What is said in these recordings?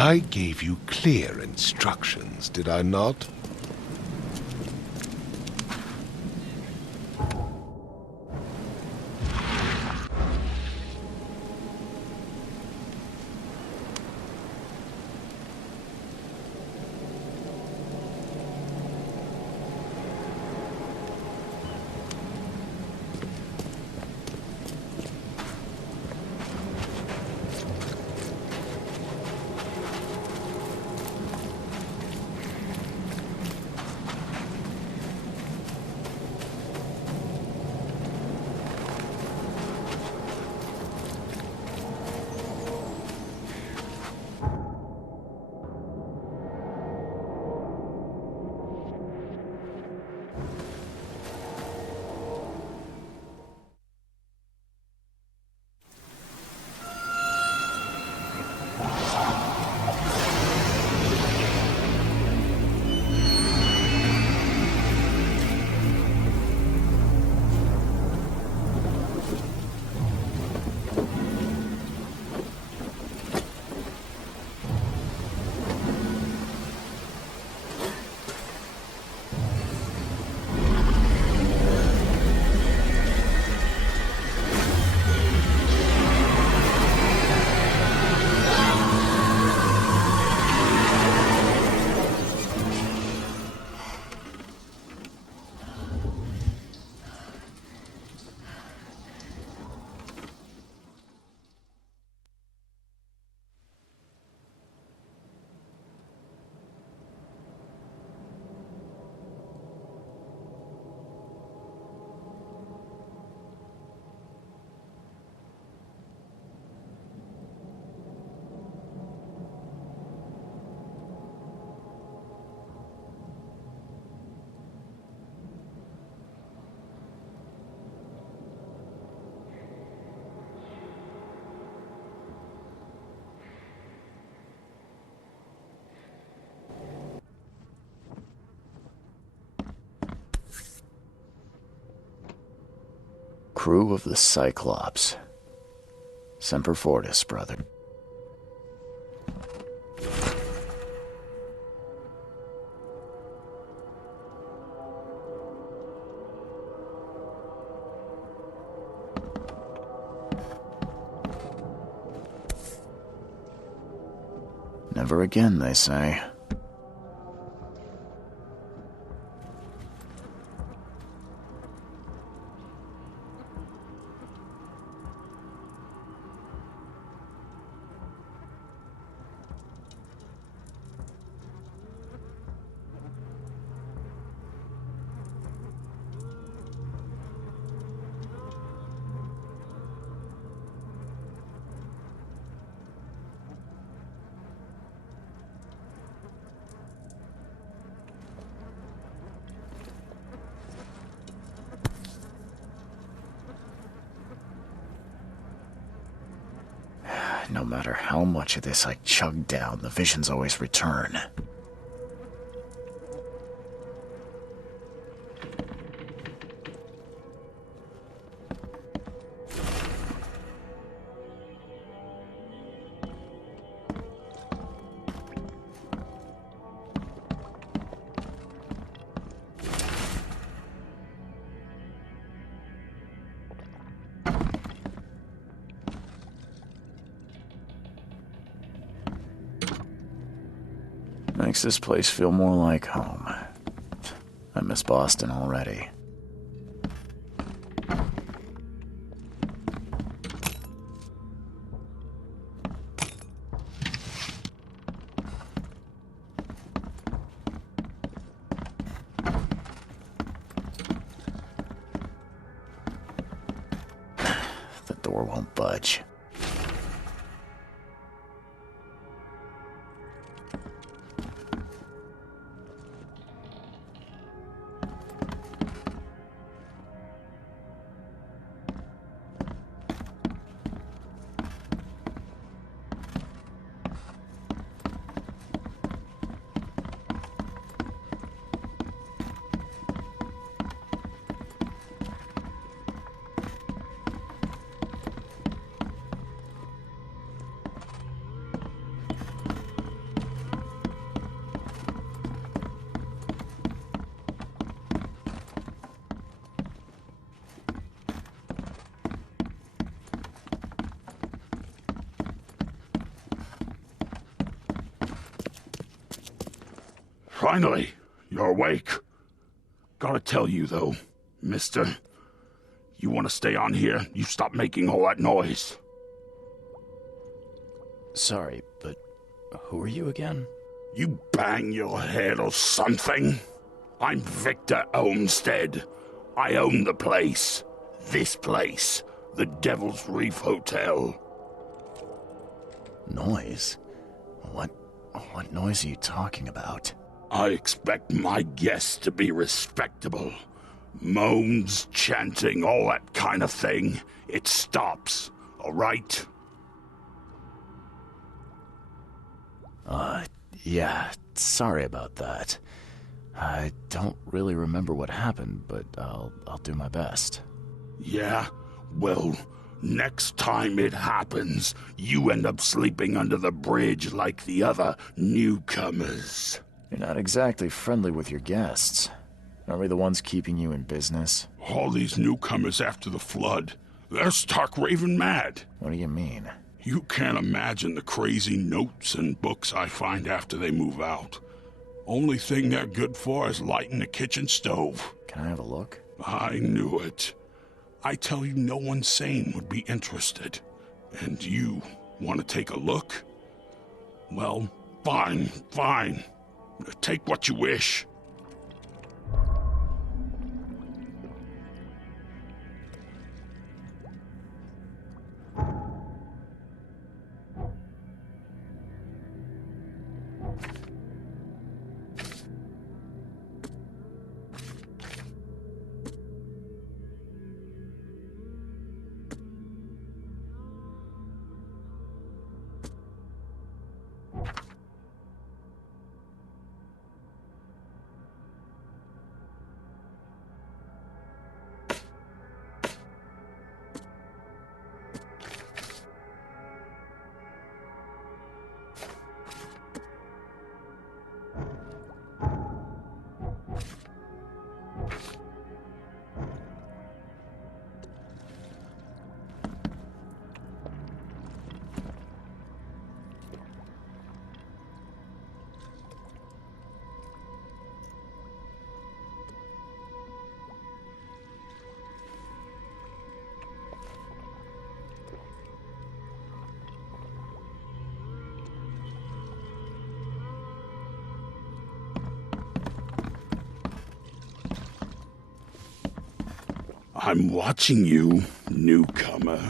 I gave you clear instructions, did I not? Crew of the Cyclops. Semper Fortis, brother. Never again, they say. No matter how much of this I chug down, the visions always return. Makes this place feel more like home. I miss Boston already. The door won't budge. Finally, you're awake. Gotta tell you, though, mister, you want to stay on here, you stop making all that noise. Sorry, but who are you again? You bang your head or something? I'm Victor Olmsted. I own the place. This place. The Devil's Reef Hotel. Noise? What noise are you talking about? I expect my guests to be respectable. Moans, chanting, all that kind of thing. It stops, all right? Yeah, sorry about that. I don't really remember what happened, but I'll do my best. Yeah? Well, next time it happens, you end up sleeping under the bridge like the other newcomers. You're not exactly friendly with your guests. Aren't we the ones keeping you in business? All these newcomers after the flood, they're stark raving mad. What do you mean? You can't imagine the crazy notes and books I find after they move out. Only thing they're good for is lighting the kitchen stove. Can I have a look? I knew it. I tell you, no one sane would be interested. And you want to take a look? Well, fine. Take what you wish. I'm watching you, newcomer.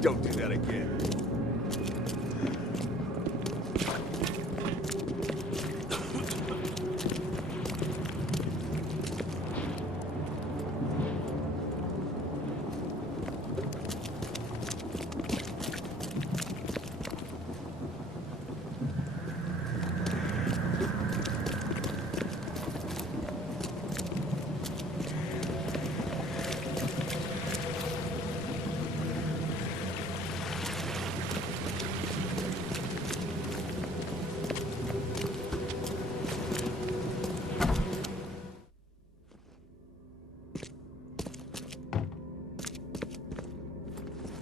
Don't do that again.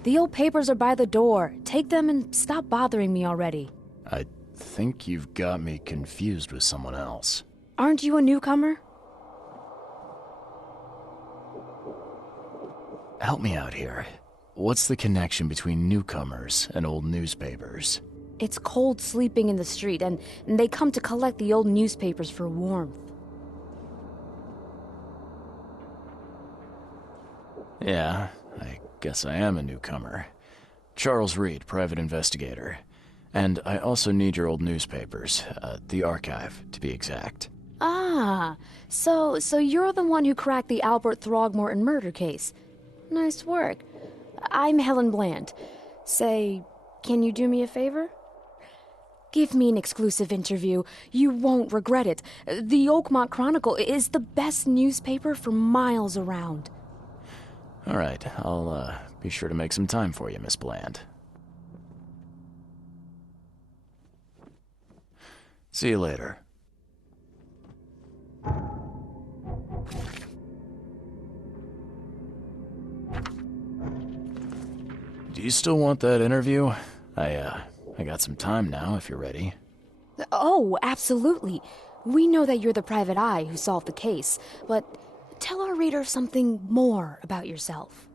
The old papers are by the door. Take them and stop bothering me already. I think you've got me confused with someone else. Aren't you a newcomer? Help me out here. What's the connection between newcomers and old newspapers? It's cold sleeping in the street, and they come to collect the old newspapers for warmth. Yeah, I guess I am a newcomer. Charles Reed, private investigator. And I also need your old newspapers, the archive, to be exact. Ah, so you're the one who cracked the Albert Throgmorton murder case. Nice work. I'm Helen Bland. Say, can you do me a favor? Give me an exclusive interview. You won't regret it. The Oakmont Chronicle is the best newspaper for miles around. All right, I'll be sure to make some time for you, Miss Bland. See you later. Do you still want that interview? I got some time now, if you're ready. Oh, absolutely. We know that you're the private eye who solved the case, but tell our reader something more about yourself.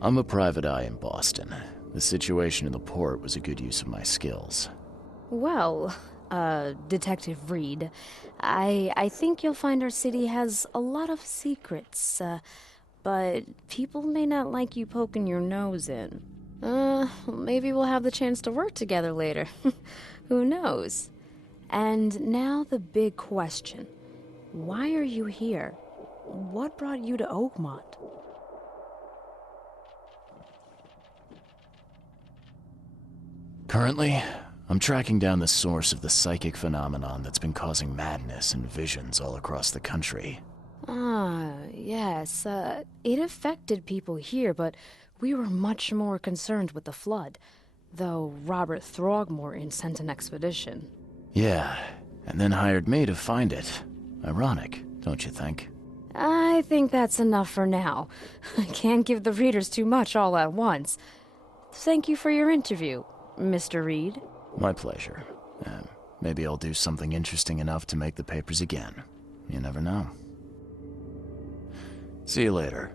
I'm a private eye in Boston. The situation in the port was a good use of my skills. Well, Detective Reed, I think you'll find our city has a lot of secrets, but people may not like you poking your nose in. Maybe we'll have the chance to work together later. Who knows? And now the big question. Why are you here? What brought you to Oakmont? Currently, I'm tracking down the source of the psychic phenomenon that's been causing madness and visions all across the country. Ah, yes, it affected people here, but we were much more concerned with the flood, though Robert Throgmorton sent an expedition. Yeah, and then hired me to find it. Ironic, don't you think? I think that's enough for now. I can't give the readers too much all at once. Thank you for your interview, Mr. Reed. My pleasure. Maybe I'll do something interesting enough to make the papers again. You never know. See you later.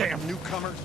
Damn newcomers!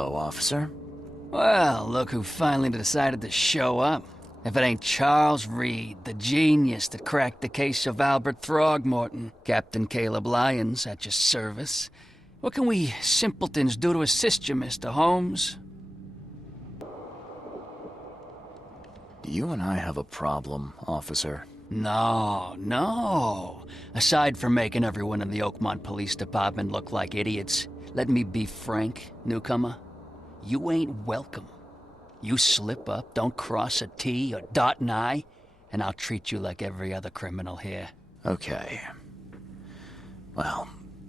Hello, officer. Well, look who finally decided to show up. If it ain't Charles Reed, the genius that cracked the case of Albert Throgmorton. Captain Caleb Lyons at your service. What can we simpletons do to assist you, Mr. Holmes? You and I have a problem, officer. No. Aside from making everyone in the Oakmont Police Department look like idiots, let me be frank, newcomer. You ain't welcome. You slip up, don't cross a T or dot an I, and I'll treat you like every other criminal here. Okay. Well,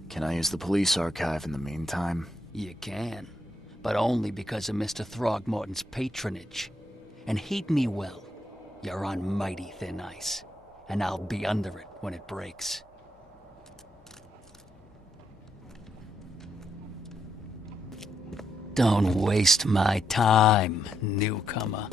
can I use the police archive in the meantime? You can, but only because of Mr. Throgmorton's patronage. And heed me well, you're on mighty thin ice, and I'll be under it when it breaks. Don't waste my time, newcomer.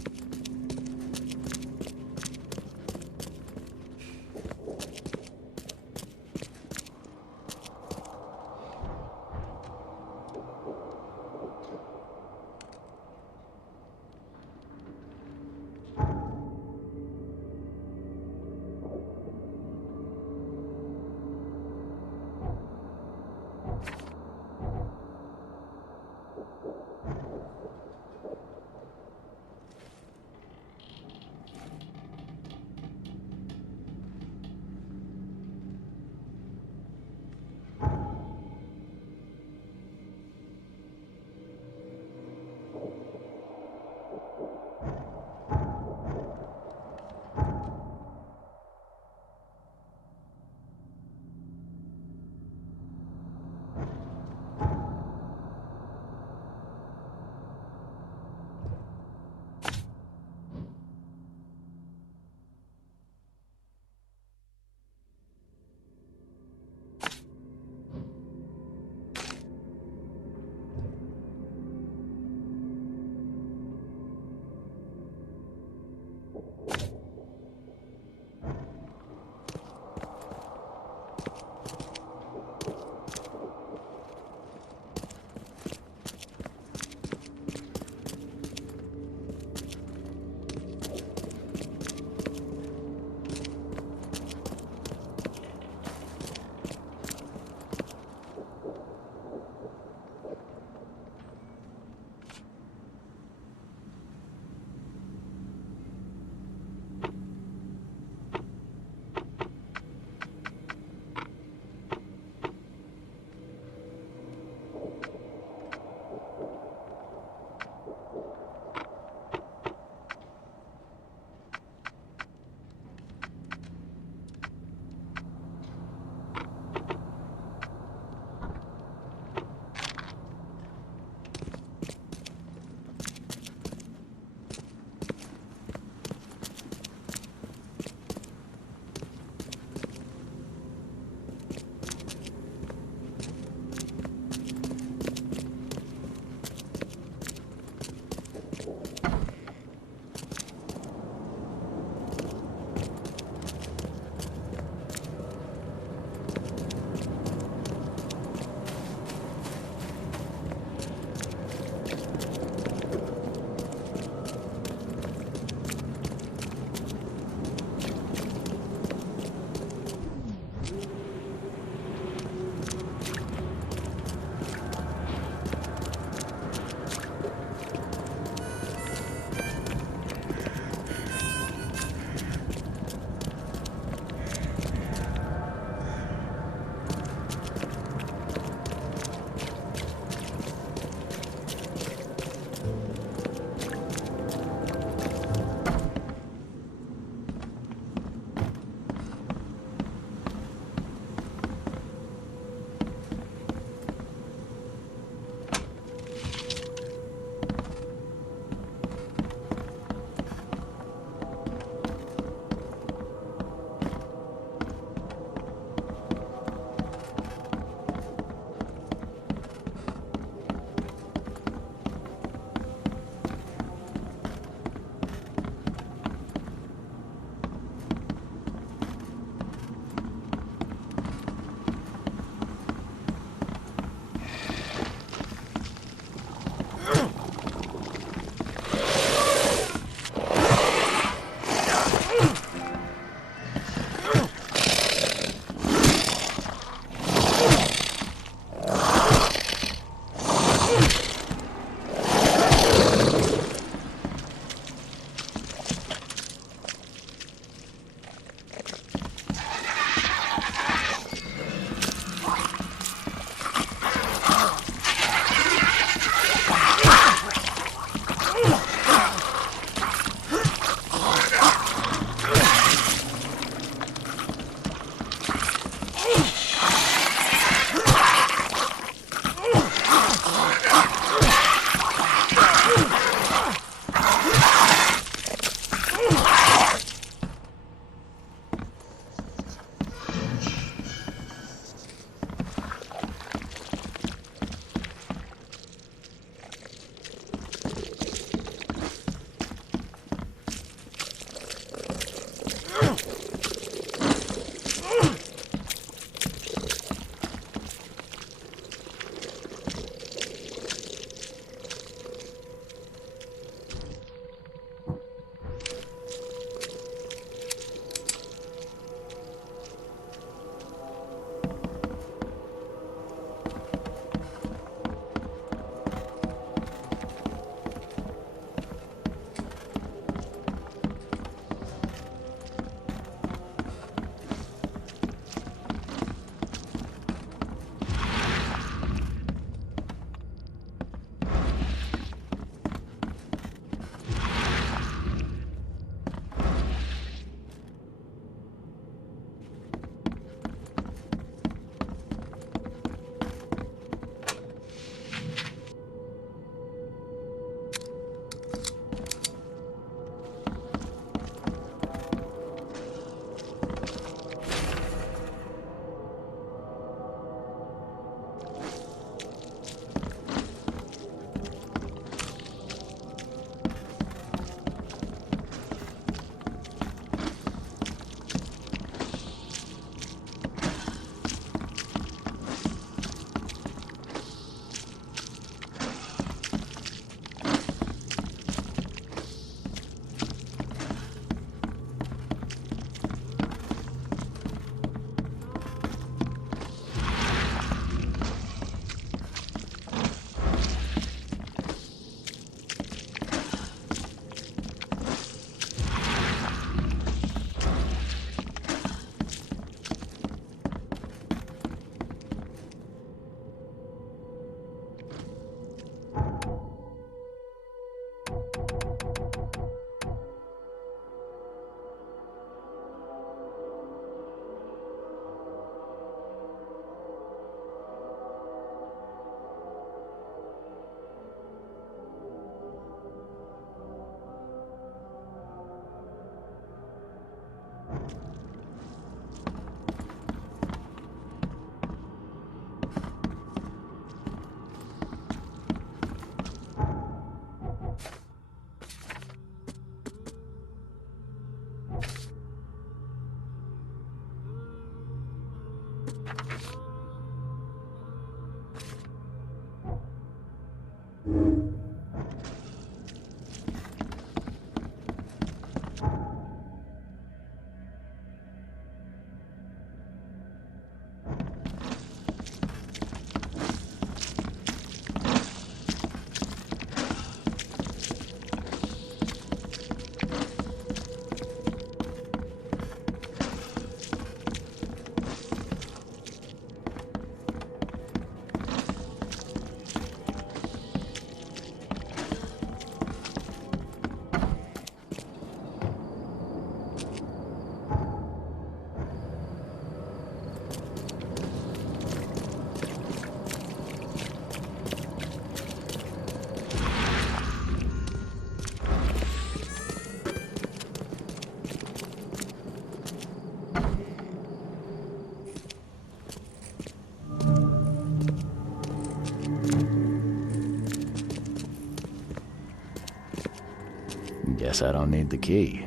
Guess I don't need the key.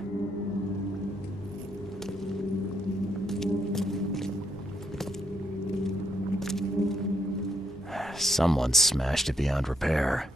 Someone smashed it beyond repair.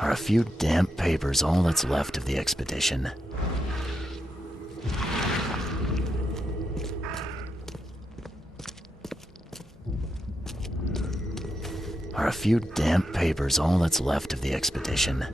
Are a few damp papers all that's left of the expedition? Are a few damp papers all that's left of the expedition?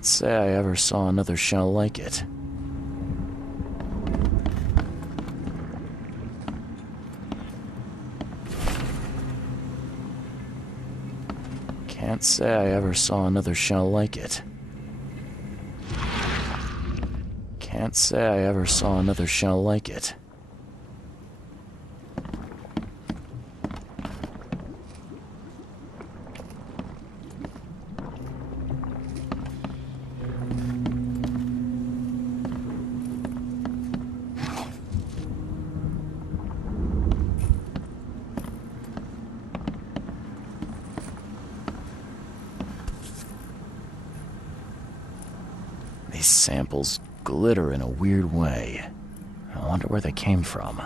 Can't say I ever saw another shell like it. Can't say I ever saw another shell like it. Can't say I ever saw another shell like it. These samples glitter in a weird way. I wonder where they came from.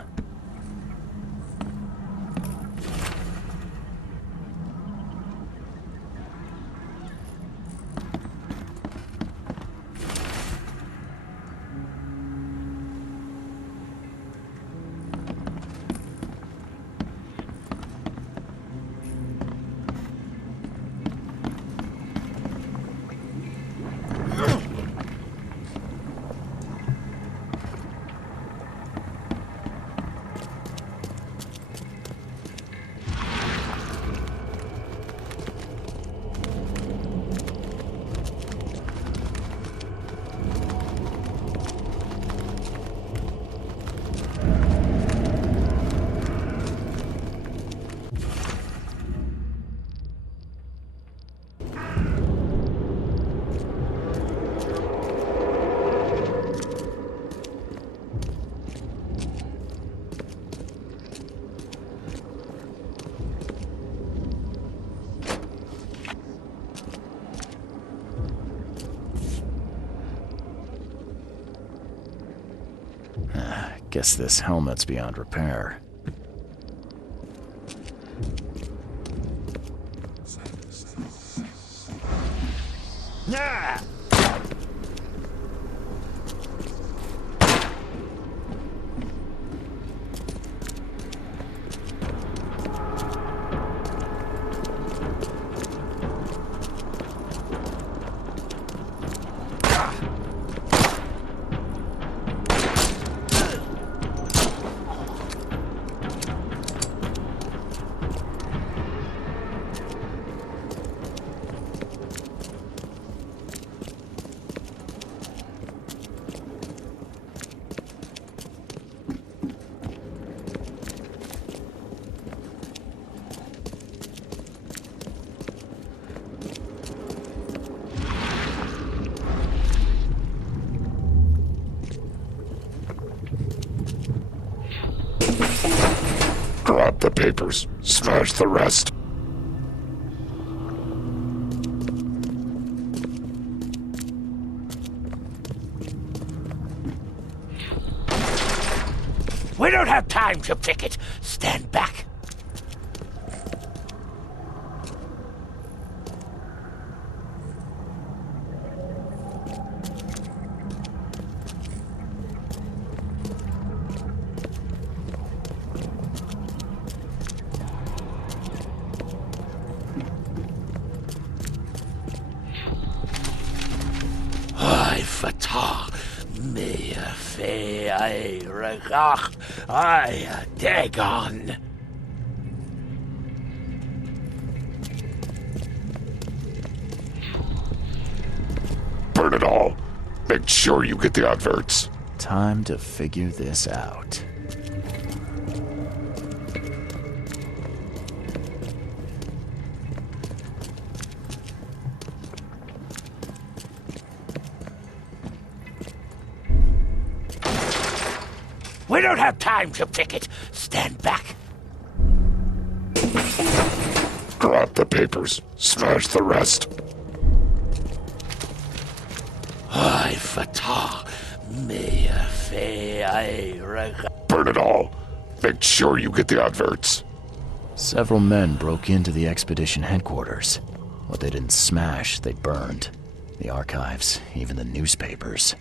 Guess this helmet's beyond repair. the papers. Smash the rest. We don't have time to picket. Stand back. Ai fatah, me fe ai regach, ai dagon. Burn it all. Make sure you get the adverts. Time to figure this out. We don't have time to picket. Stand back. Grab the papers. Smash the rest. Ai fatah, me fe ai regach. Burn it all. Make sure you get the adverts. Several men broke into the expedition headquarters. What they didn't smash, they burned. The archives, even the newspapers.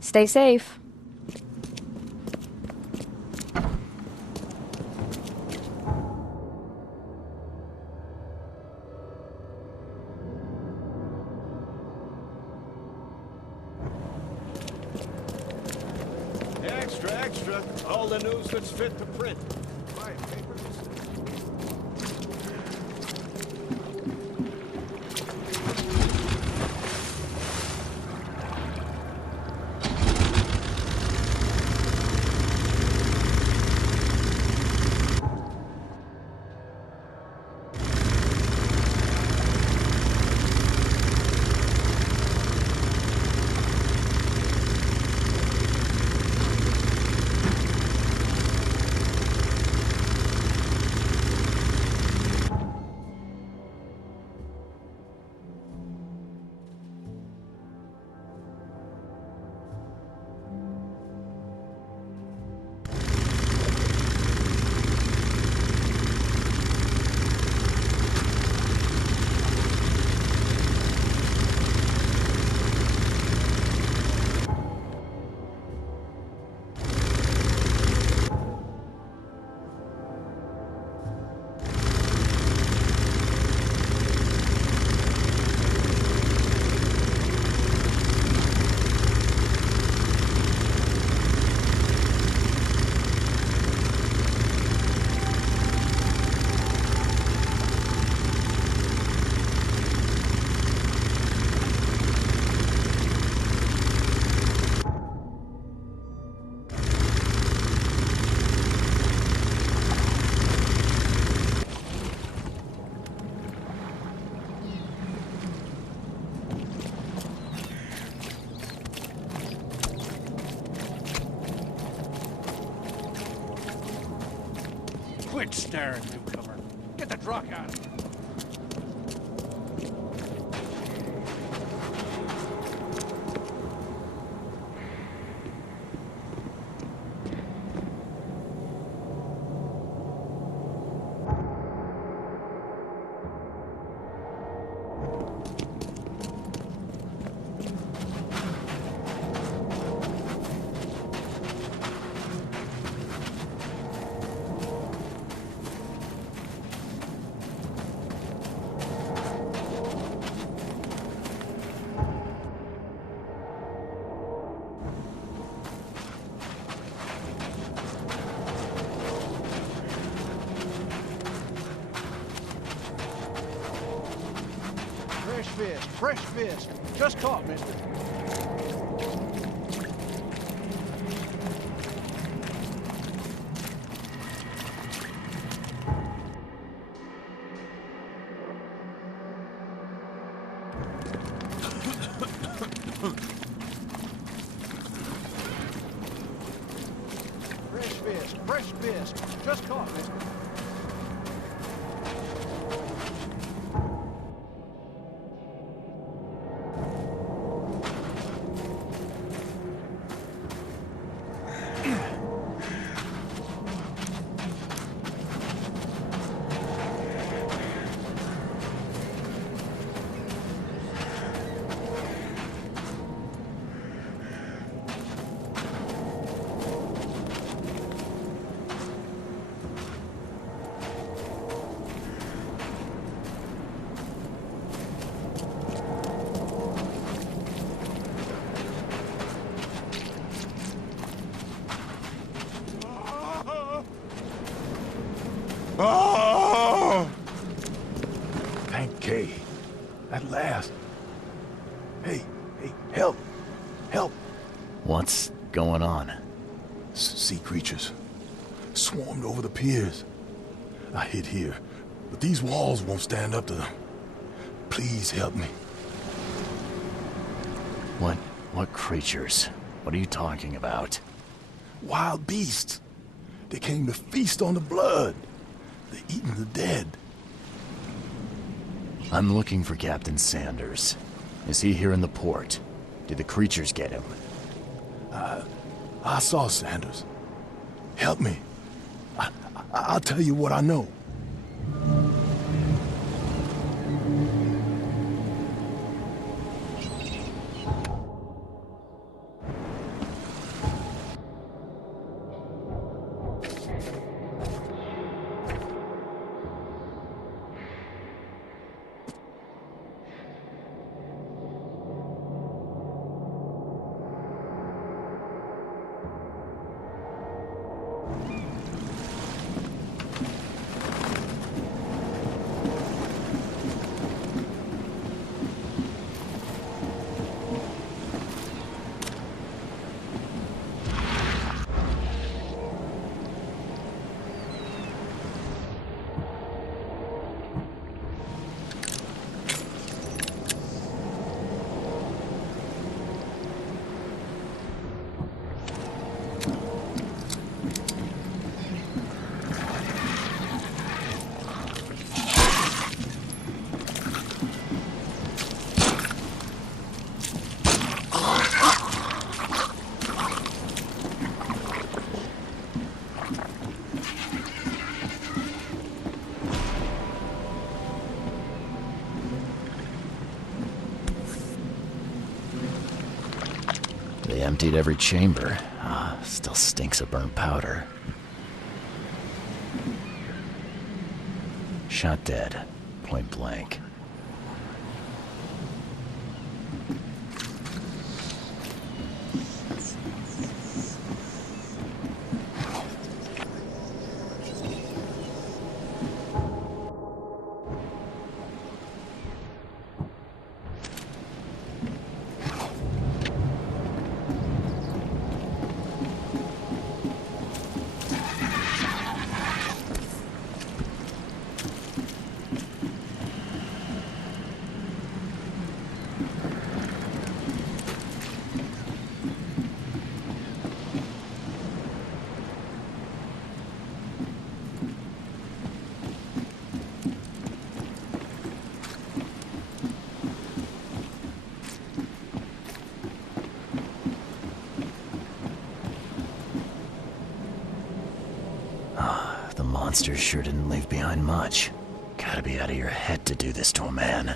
Stay safe. Extra, extra. All the news that's fit to print. Right, papers. Quit staring, newcomer. Get the drunk out of here. Fresh fish. Just caught, mister. Fresh fish. Just caught, mister. Ah! Thank Kay. At last. Hey, help! Help! What's going on? Sea creatures. swarmed over the piers. I hid here, but these walls won't stand up to them. Please help me. What creatures? What are you talking about? Wild beasts. They came to feast on the blood. They're eating the dead. I'm looking for Captain Sanders. Is he here in the port? Did the creatures get him? I saw Sanders. Help me. I'll tell you what I know. They emptied every chamber. Still stinks of burnt powder. Shot dead. Point blank. The monsters sure didn't leave behind much. Gotta be out of your head to do this to a man.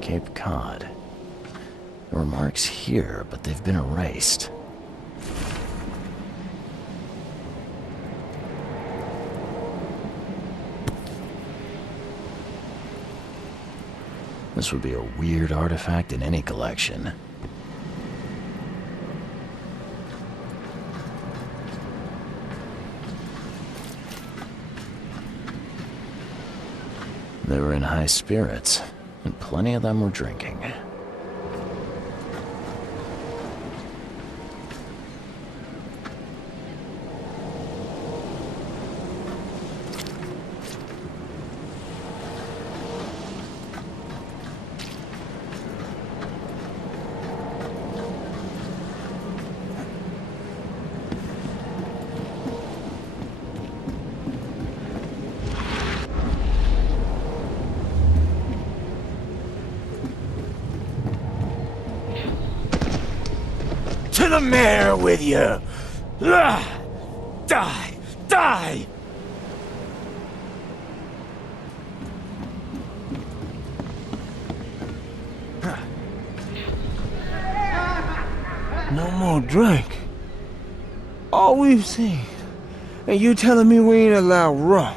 Cape Cod. There were marks here, but they've been erased. This would be a weird artifact in any collection. They were in high spirits, and plenty of them were drinking. the mayor with you! Die! Die! No more drink. All we've seen. And you telling me we ain't allowed rum?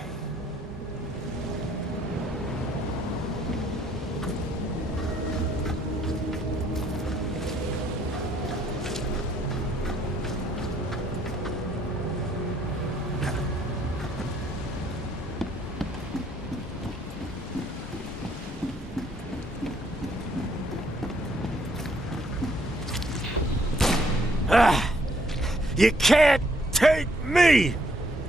You can't take me!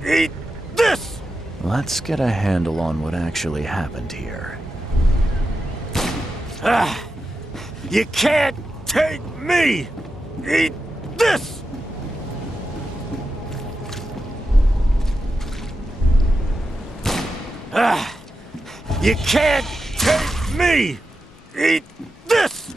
Eat this! Let's get a handle on what actually happened here. You can't take me! Eat this! You can't take me! Eat this!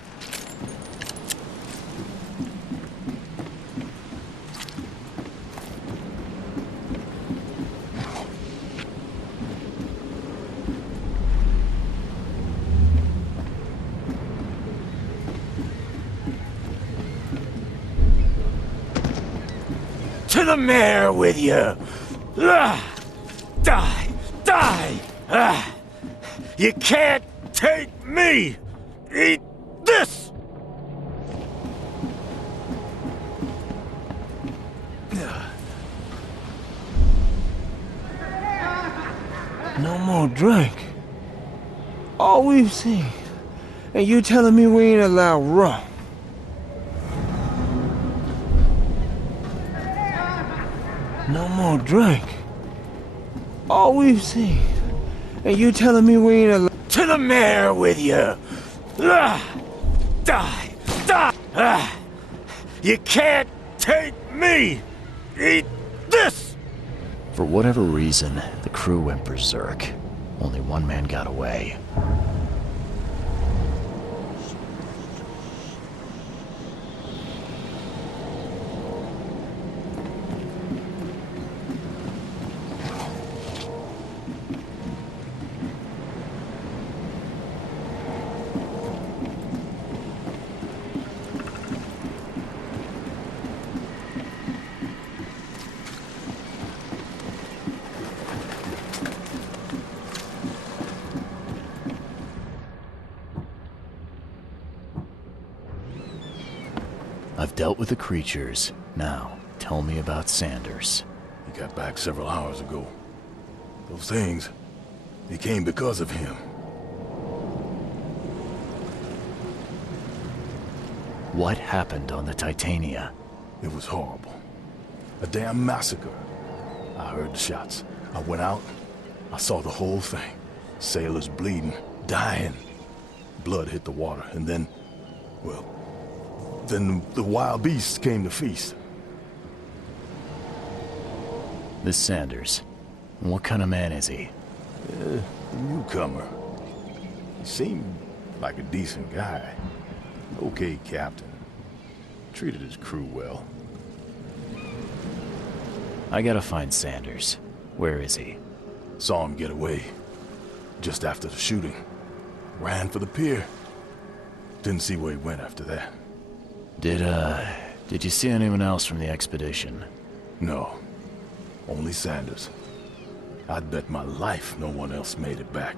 To the mayor with you! Die! You can't take me! Eat this! No more drink. All we've seen. And you telling me we ain't allowed rum? No more drink. All we've seen. And you telling me we ain't allowed... To the mayor with you! Die! You can't take me! Eat this! For whatever reason, the crew went berserk. Only one man got away. I've dealt with the creatures. Now, tell me about Sanders. He got back several hours ago. Those things, they came because of him. What happened on the Titania? It was horrible. A damn massacre. I heard the shots. I went out. I saw the whole thing. Sailors bleeding, dying. Blood hit the water, and then, well, then the wild beasts came to feast. This Sanders. What kind of man is he? A newcomer. He seemed like a decent guy. Okay, captain. Treated his crew well. I gotta find Sanders. Where is he? Saw him get away. Just after the shooting. Ran for the pier. Didn't see where he went after that. Did you see anyone else from the expedition? No. Only Sanders. I'd bet my life no one else made it back.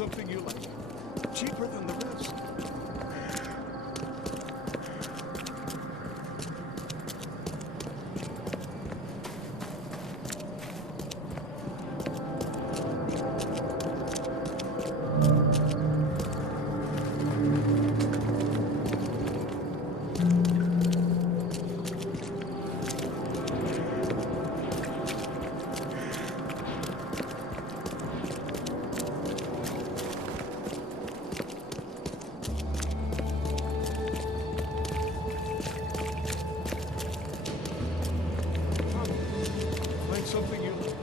something you like. Cheaper than the rest. Find something you like.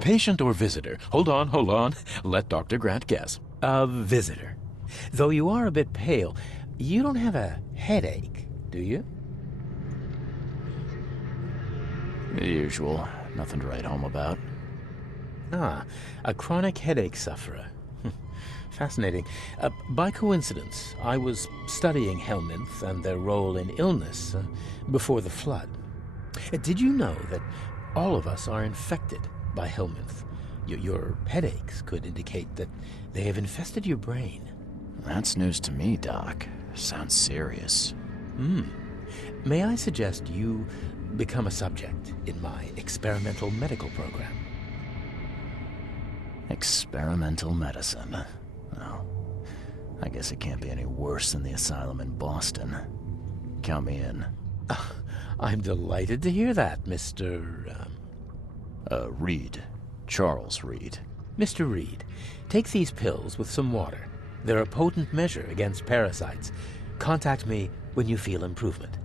Patient or visitor? Hold on. Let Dr. Grant guess. A visitor. Though you are a bit pale, you don't have a headache, do you? The usual. Nothing to write home about. Ah, a chronic headache sufferer. Fascinating. By coincidence, I was studying helminths and their role in illness before the flood. Did you know that all of us are infected by helminth? Your headaches could indicate that they have infested your brain. That's news to me, Doc. Sounds serious. May I suggest you become a subject in my experimental medical program? Experimental medicine. Oh, I guess it can't be any worse than the asylum in Boston. Count me in. I'm delighted to hear that, Mr. Reed. Charles Reed. Mr. Reed, take these pills with some water. They're a potent measure against parasites. Contact me when you feel improvement.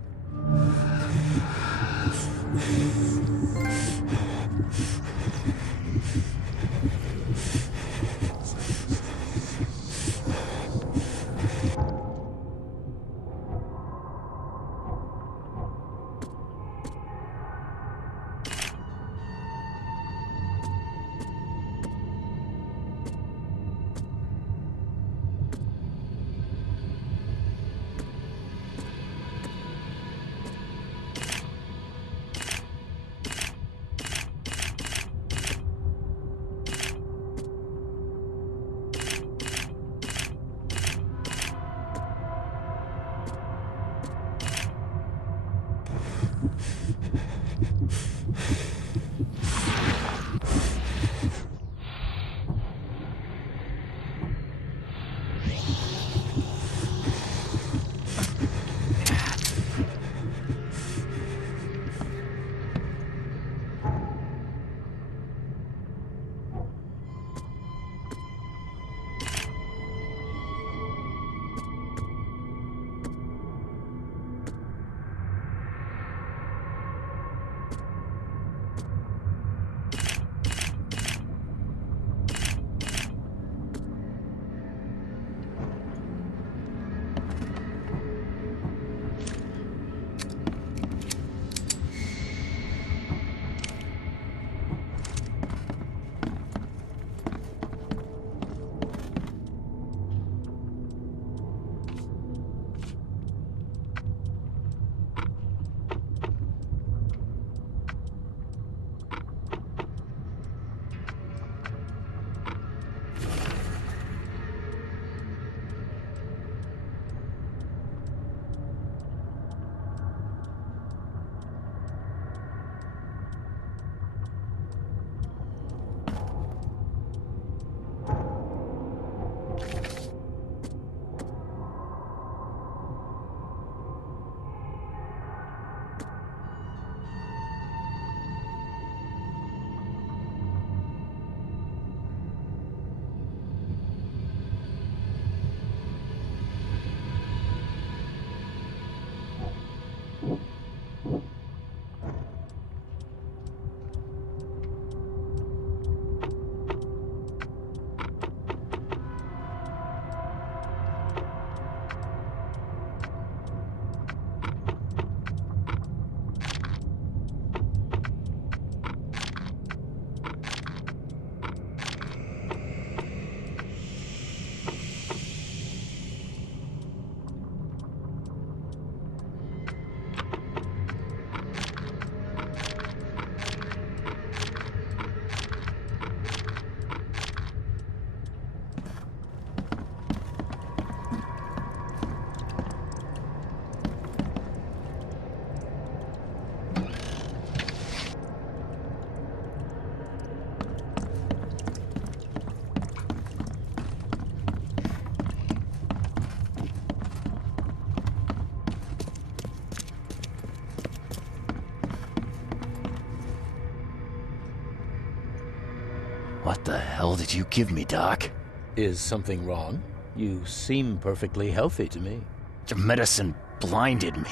hell did you give me, Doc? Is something wrong? You seem perfectly healthy to me. Your medicine blinded me,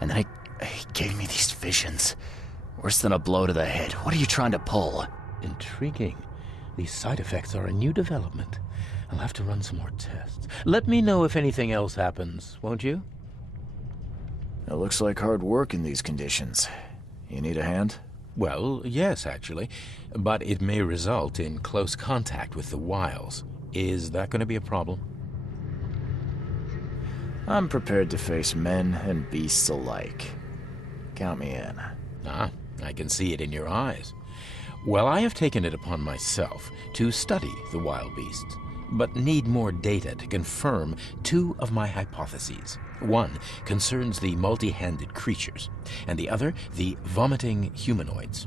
and then it gave me these visions. Worse than a blow to the head. What are you trying to pull? Intriguing. These side effects are a new development. I'll have to run some more tests. Let me know if anything else happens, won't you? It looks like hard work in these conditions. You need a hand? Well, yes, actually. But it may result in close contact with the wiles. Is that going to be a problem? I'm prepared to face men and beasts alike. Count me in. Ah, I can see it in your eyes. Well, I have taken it upon myself to study the wild beasts, but need more data to confirm two of my hypotheses. One concerns the multi-handed creatures, and the other the vomiting humanoids.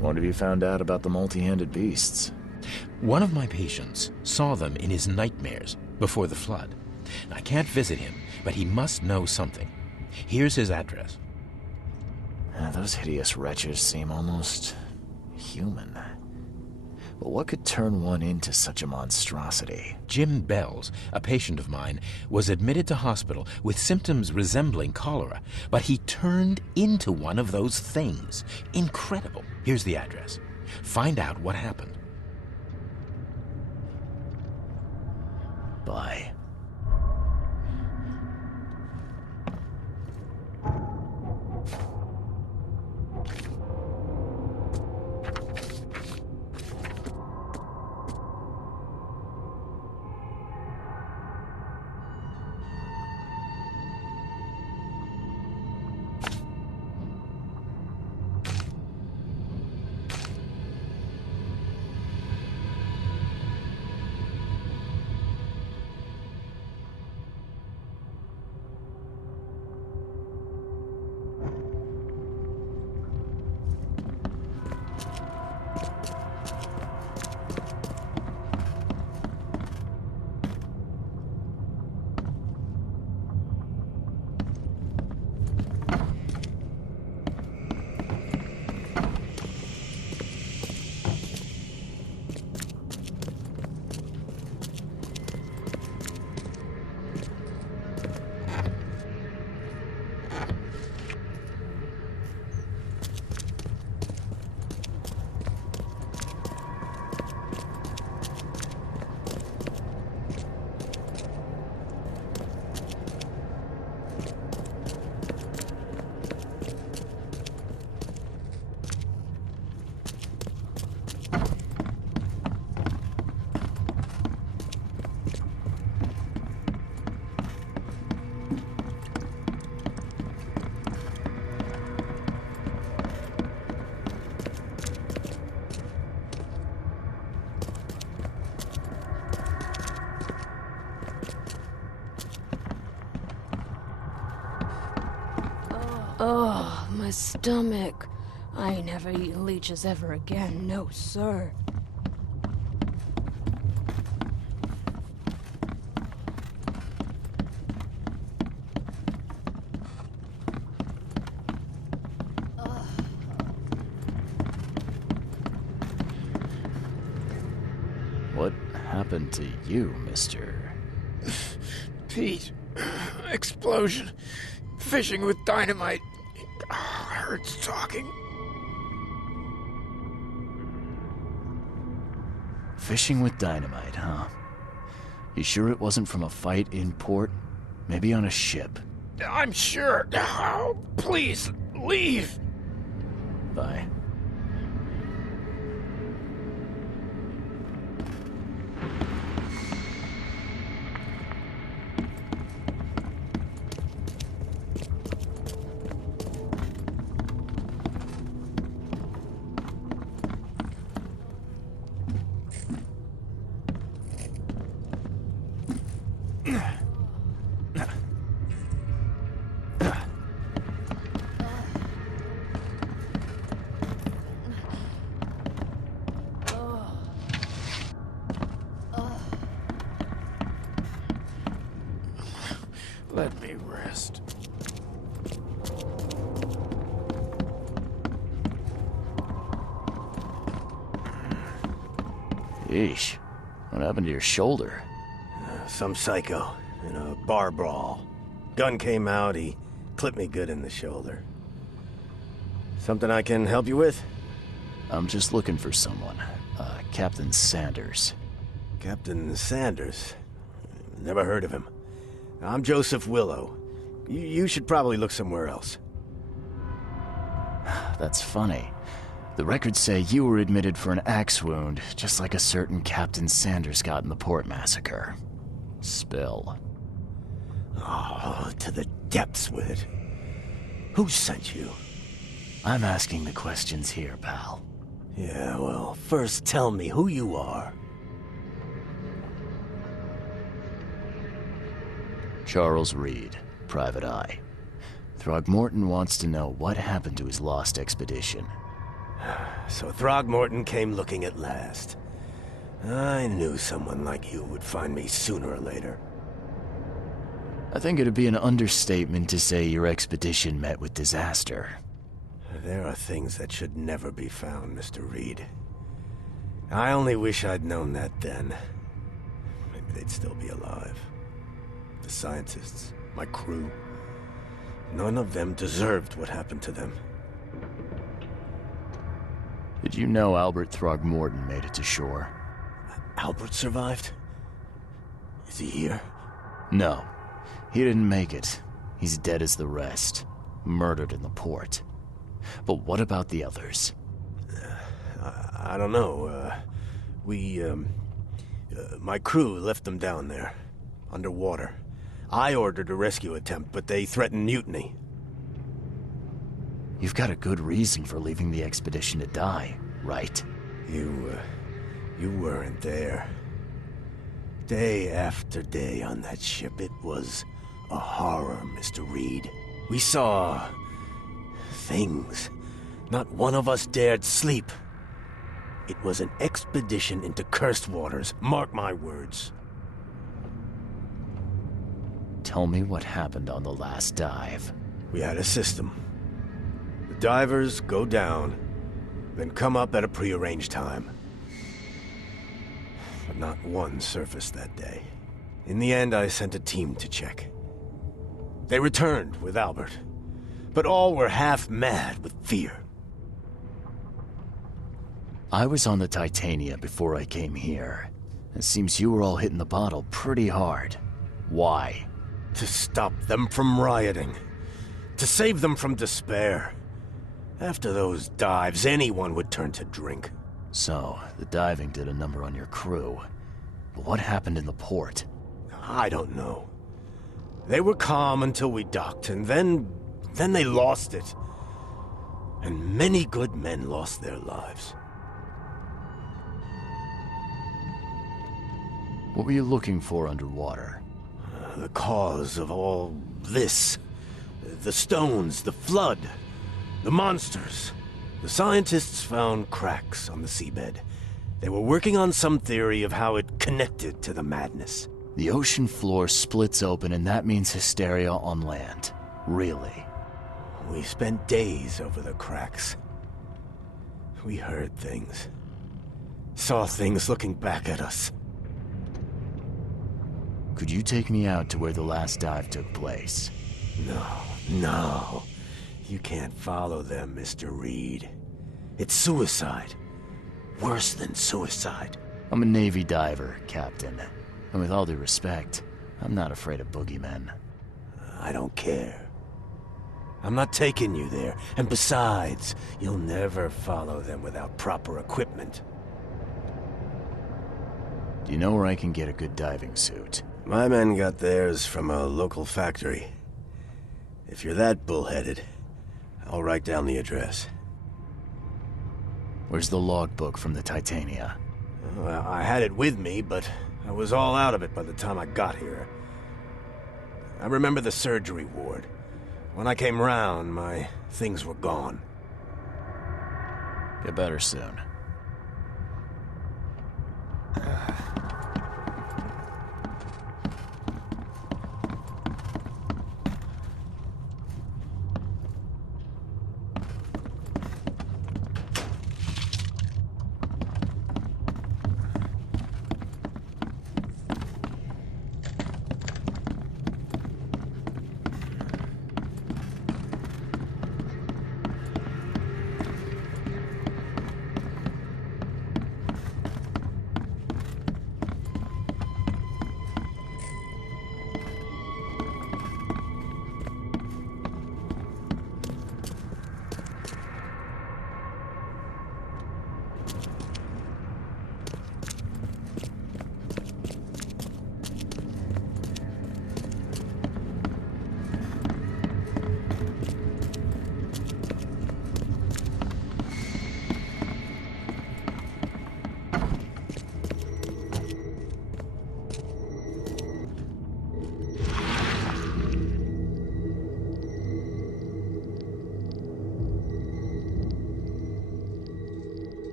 What have you found out about the multi-handed beasts? One of my patients saw them in his nightmares before the flood. I can't visit him, but he must know something. Here's his address. Those hideous wretches seem almost human. But what could turn one into such a monstrosity? Jim Bells, a patient of mine, was admitted to hospital with symptoms resembling cholera, but he turned into one of those things. Incredible. Here's the address. Find out what happened. Bye. Oh, my stomach. I ain't never eaten leeches ever again, no sir. What happened to you, mister? Pete, explosion. Fishing with dynamite. Hurts talking. Fishing with dynamite, huh? You sure it wasn't from a fight in port? Maybe on a ship? I'm sure. Oh, please, leave. Bye. Let me rest. Yeesh. What happened to your shoulder? Some psycho in a bar brawl. Gun came out, he clipped me good in the shoulder. Something I can help you with? I'm just looking for someone. Captain Sanders. Captain Sanders? Never heard of him. I'm Joseph Willow. You should probably look somewhere else. That's funny. The records say you were admitted for an axe wound, just like a certain Captain Sanders got in the port massacre. Spill. Oh, to the depths with it. Who sent you? I'm asking the questions here, pal. Yeah, well, first tell me who you are. Charles Reed, Private Eye. Throgmorton wants to know what happened to his lost expedition. So Throgmorton came looking at last. I knew someone like you would find me sooner or later. I think it'd be an understatement to say your expedition met with disaster. There are things that should never be found, Mr. Reed. I only wish I'd known that then. Maybe they'd still be alive. The scientists, my crew. None of them deserved what happened to them. Did you know Albert Throgmorton made it to shore? Albert survived? Is he here? No. He didn't make it. He's dead as the rest. Murdered in the port. But what about the others? I don't know. My crew left them down there, underwater. I ordered a rescue attempt, but they threatened mutiny. You've got a good reason for leaving the expedition to die, right? You weren't there. Day after day on that ship, it was a horror, Mr. Reed. We saw things. Not one of us dared sleep. It was an expedition into cursed waters, mark my words. Tell me what happened on the last dive. We had a system. The divers go down, then come up at a prearranged time. But not one surfaced that day. In the end, I sent a team to check. They returned with Albert, but all were half mad with fear. I was on the Titania before I came here. It seems you were all hitting the bottle pretty hard. Why? To stop them from rioting. To save them from despair. After those dives, anyone would turn to drink. So, the diving did a number on your crew. But what happened in the port? I don't know. They were calm until we docked, and then they lost it. And many good men lost their lives. What were you looking for underwater? The cause of all this. The stones, the flood, the monsters. The scientists found cracks on the seabed. They were working on some theory of how it connected to the madness. The ocean floor splits open and that means hysteria on land. Really? We spent days over the cracks. We heard things. Saw things looking back at us. Could you take me out to where the last dive took place? No. You can't follow them, Mr. Reed. It's suicide. Worse than suicide. I'm a Navy diver, Captain. And with all due respect, I'm not afraid of boogeymen. I don't care. I'm not taking you there. And besides, you'll never follow them without proper equipment. Do you know where I can get a good diving suit? My men got theirs from a local factory. If you're that bullheaded, I'll write down the address. Where's the logbook from the Titania? Well, I had it with me, but I was all out of it by the time I got here. I remember the surgery ward. When I came round, my things were gone. Get better soon.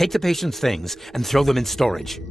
Take the patient's things and throw them in storage.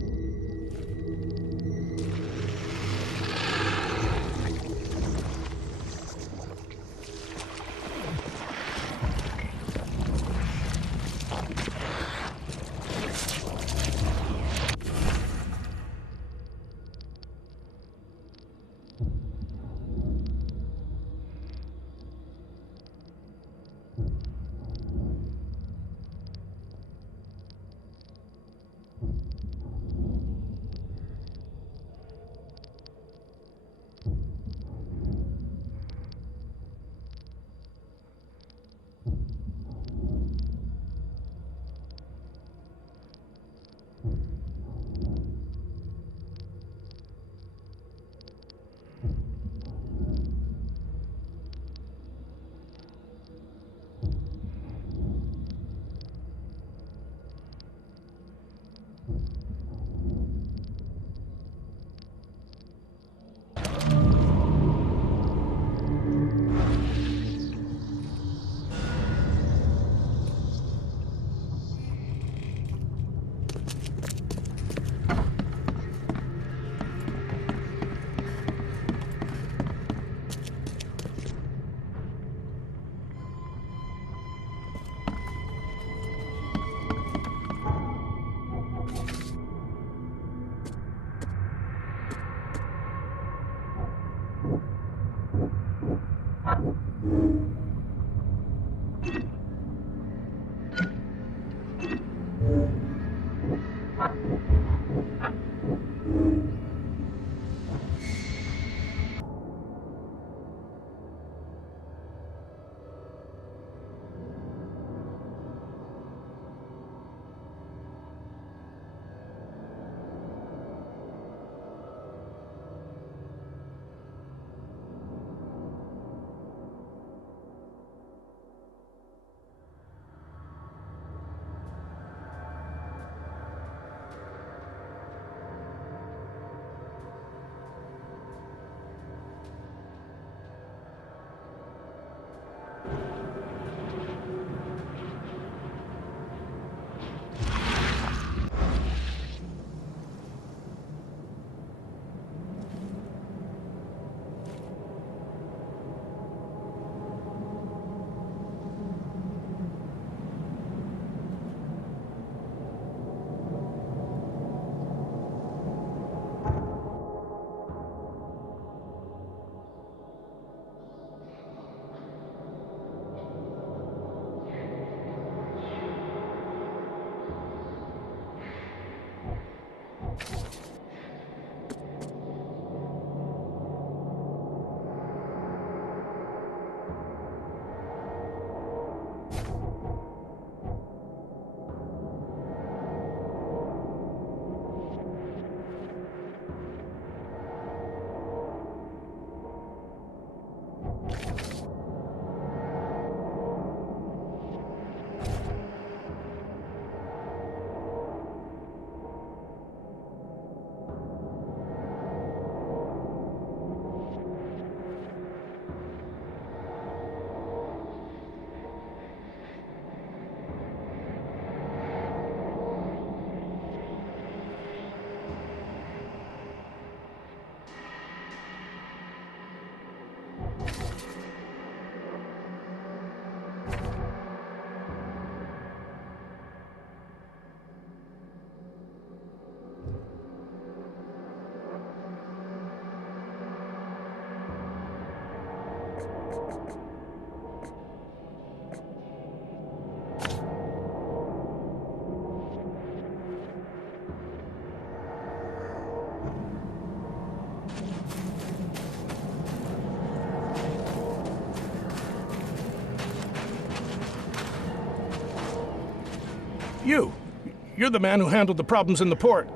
You're the man who handled the problems in the port.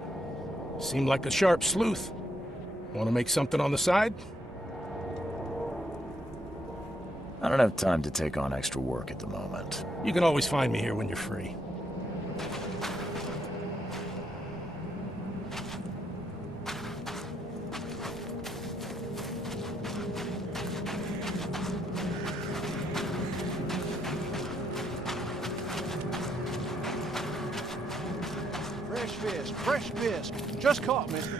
Seemed like a sharp sleuth. Want to make something on the side? I don't have time to take on extra work at the moment. You can always find me here when you're free. Fresh fish. Just caught, mister.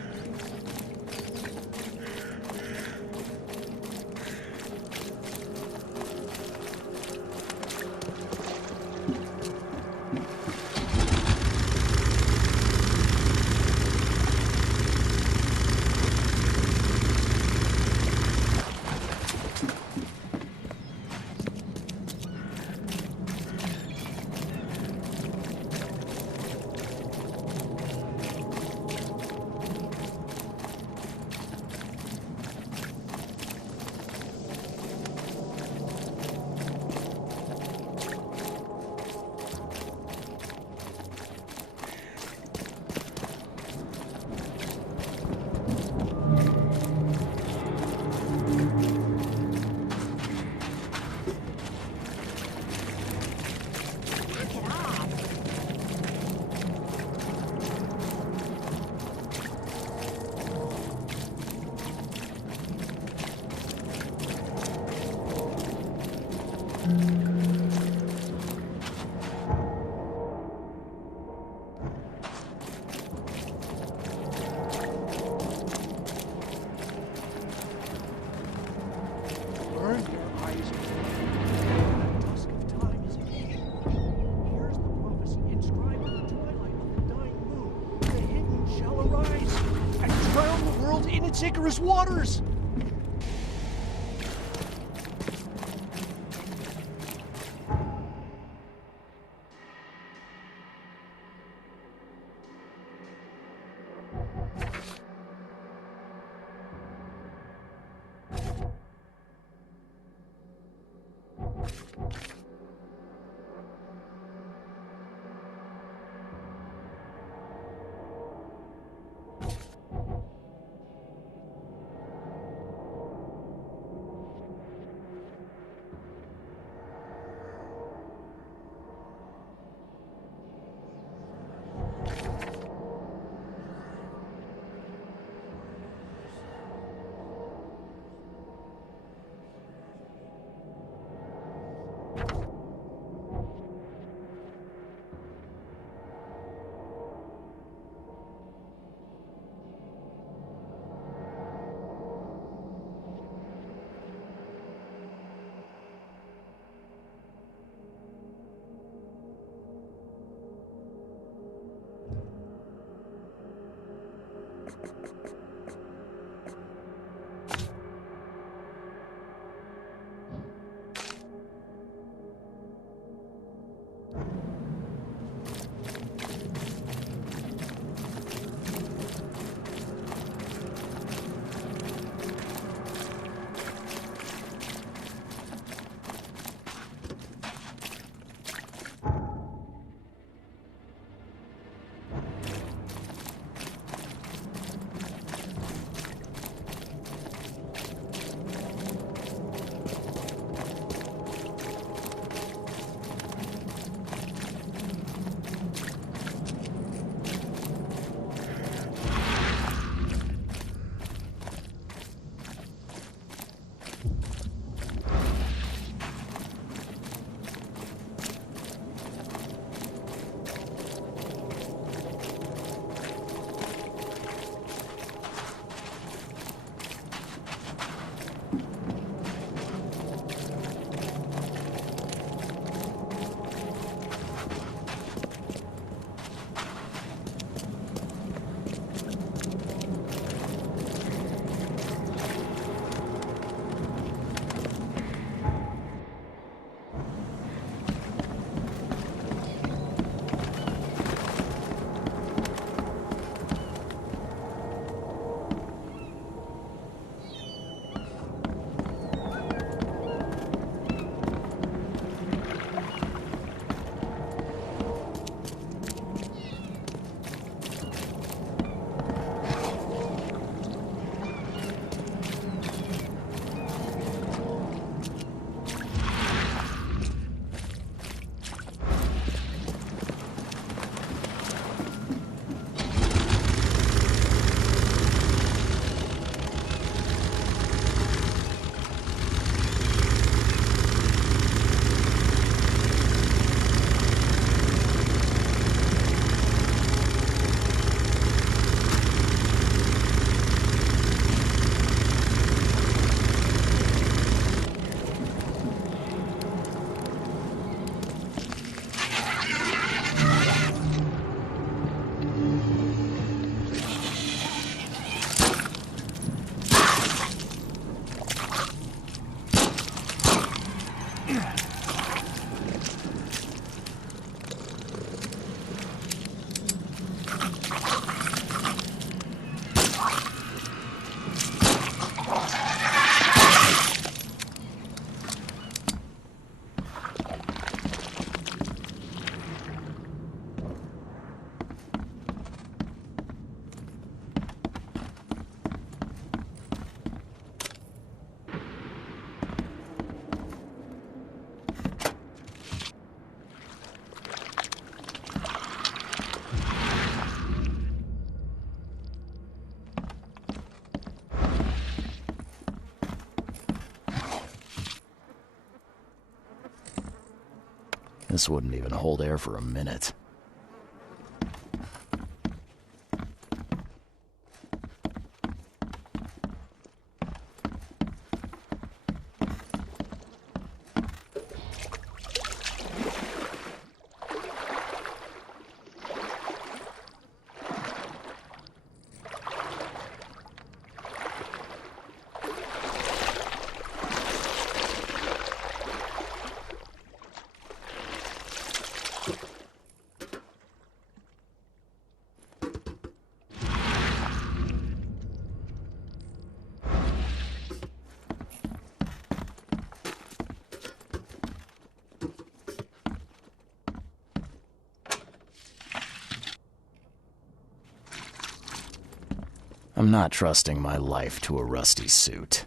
Icarus waters! This wouldn't even hold air for a minute. I'm not trusting my life to a rusty suit.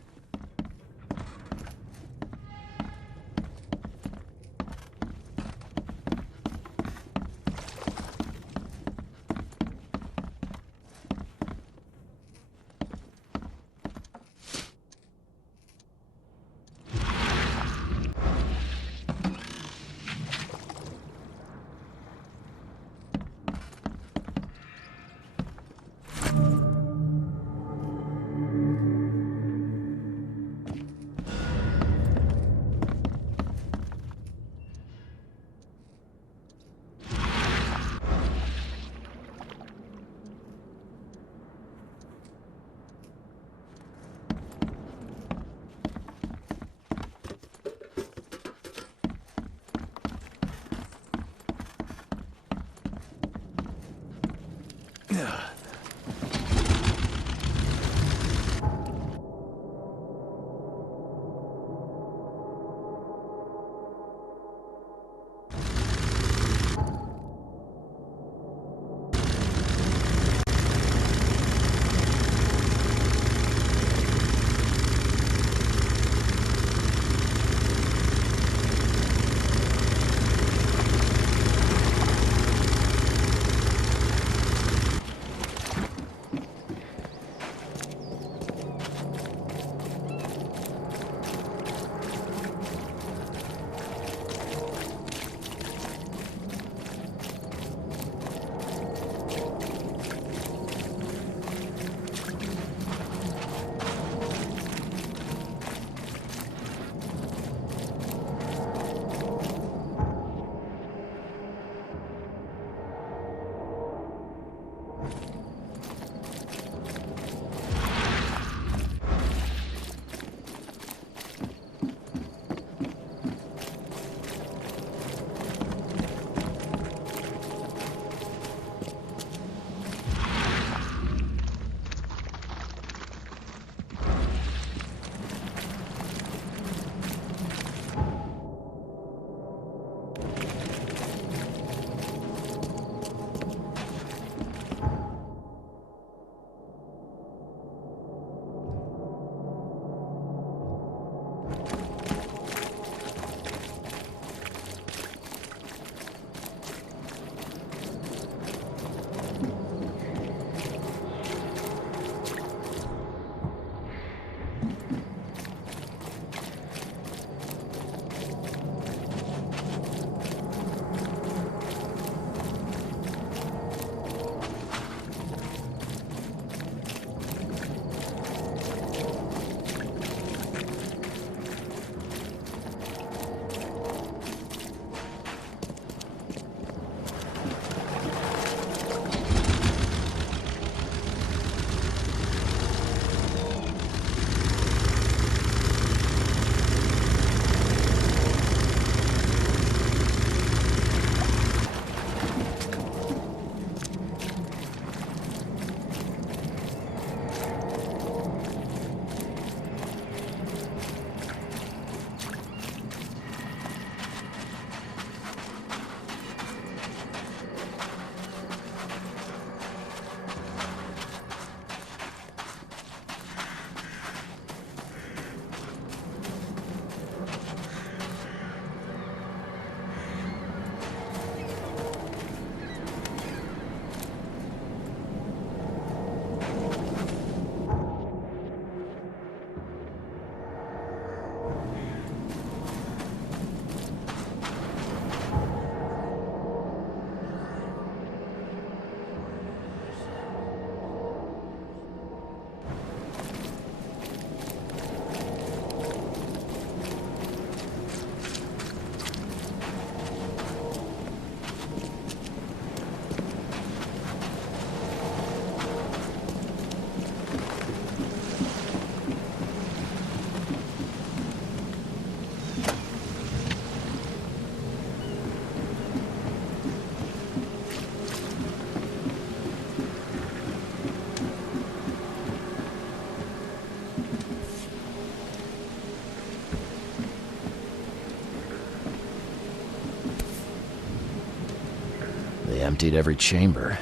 emptied every chamber.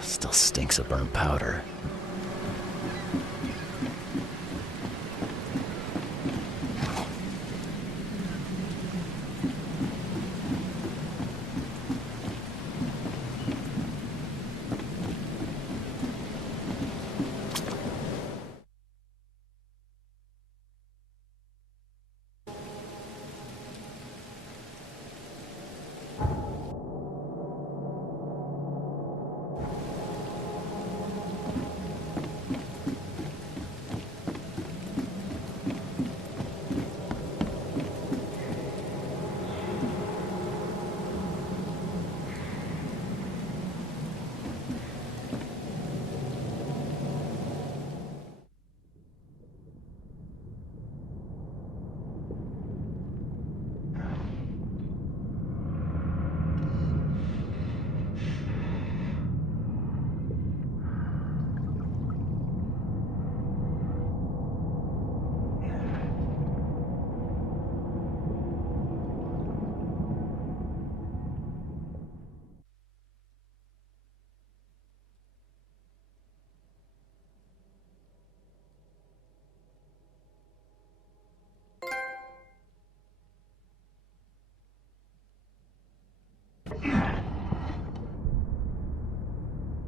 Still stinks of burnt powder.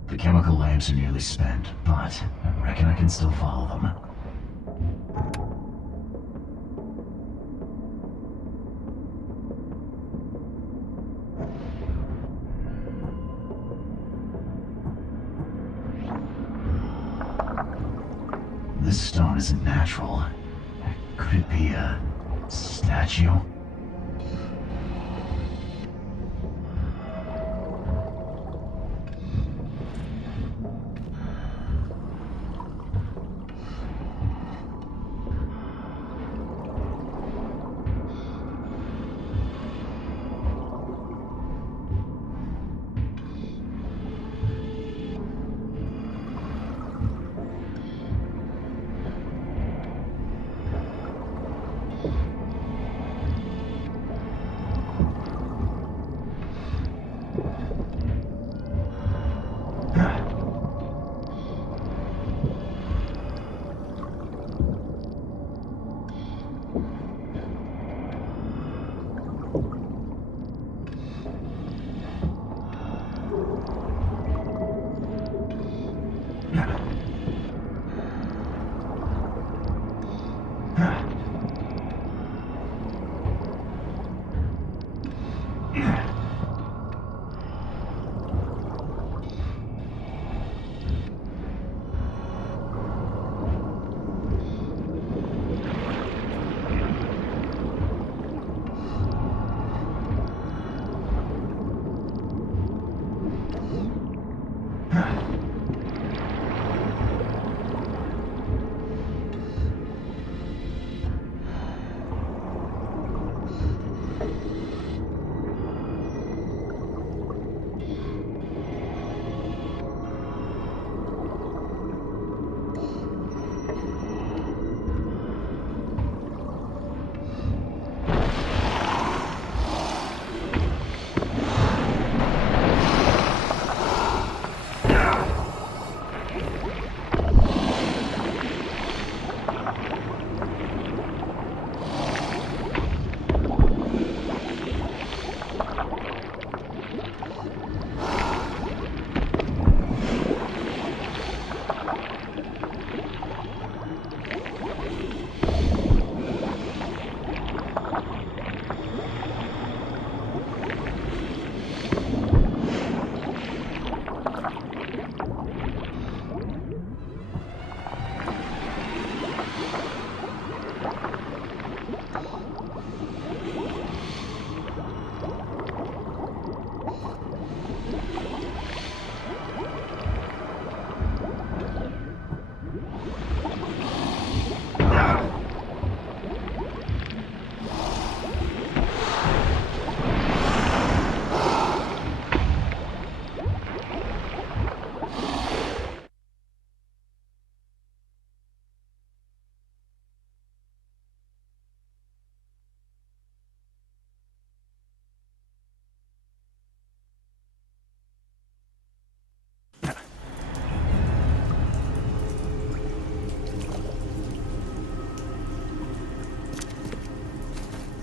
The chemical lamps are nearly spent, but I reckon I can still follow them. This stone isn't natural. Could it be a statue?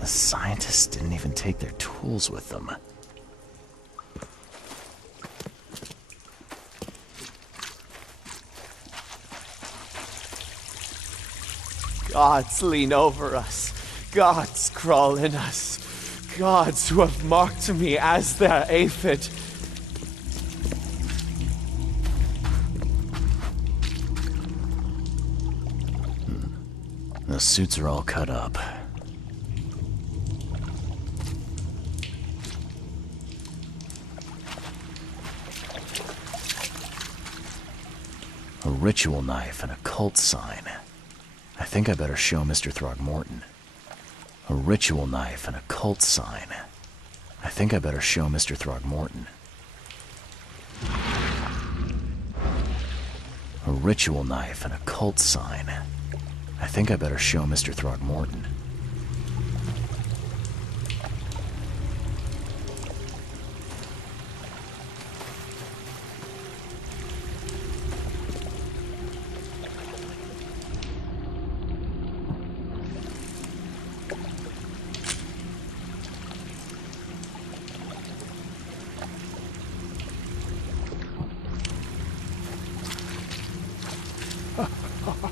The scientists didn't even take their tools with them. Gods lean over us. Gods crawl in us. Gods who have marked me as their aphid. The suits are all cut up. A ritual knife and a cult sign. I think I better show Mr. Throgmorton. A ritual knife and a cult sign. I think I better show Mr. Throgmorton. A ritual knife and a cult sign. I think I better show Mr. Throgmorton.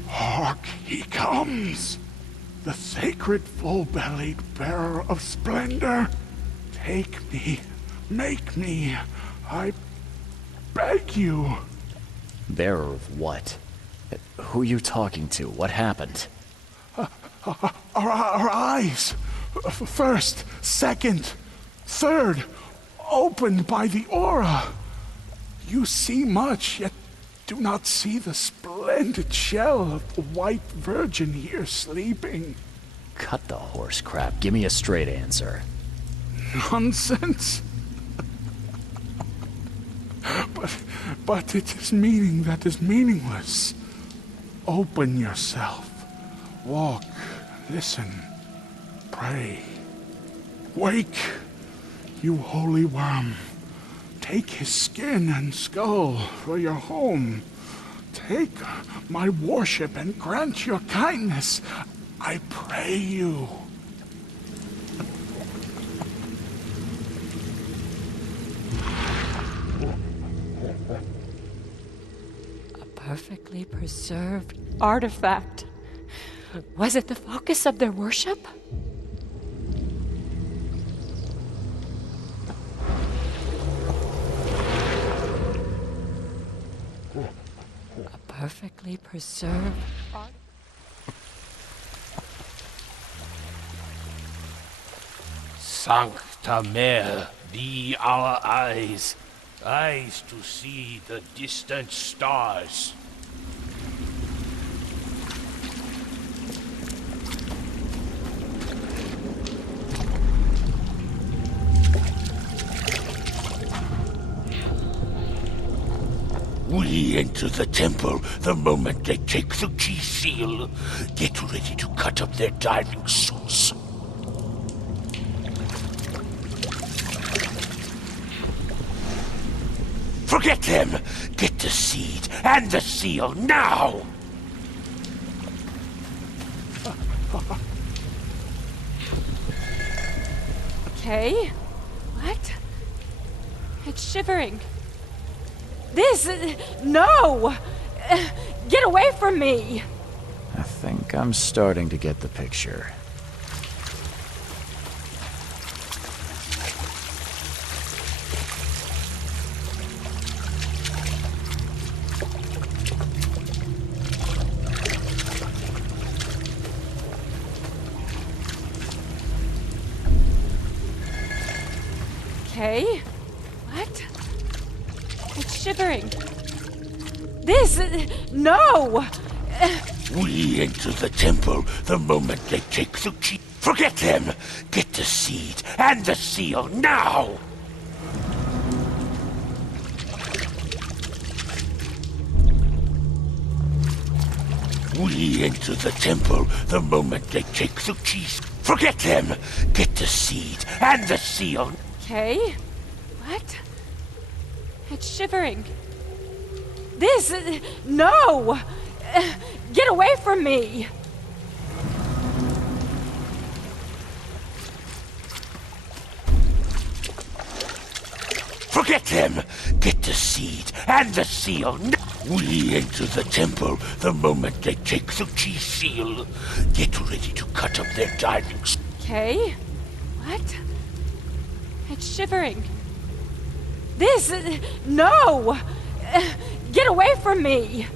Hark, he comes! The sacred full-bellied bearer of splendor. Take me, make me, I beg you. Bearer of what? Who are you talking to? What happened? Our eyes, first, second, third, opened by the aura. You see much, yet do not see the splendid shell of the white virgin here sleeping. Cut the horse crap. Give me a straight answer. Nonsense. But it is meaning that is meaningless. Open yourself. Walk, listen, pray. Wake, you holy worm. Take his skin and skull for your home. Take my worship and grant your kindness. I pray you. A perfectly preserved artifact. Was it the focus of their worship? A perfectly preserved artifact. Sancta Mare, be our eyes, eyes to see the distant stars. We enter the temple the moment they take the key seal. Get ready to cut up their diving suits. Forget them! Get the seed and the seal now! Okay. What? It's shivering. This... No! Get away from me! I think I'm starting to get the picture. Okay. What? It's shivering. This... No! We enter the temple the moment they take the key. Forget them! Get the seed and the seal now! We enter the temple the moment they take the keys. Forget them! Get the seed and the seal. Okay. What? It's shivering. This... No! Get away from me! Forget them! Get the seed and the seal. We enter the temple the moment they take the key seal. Get ready to cut up their diving. Okay. What? It's shivering. This... No! Get away from me!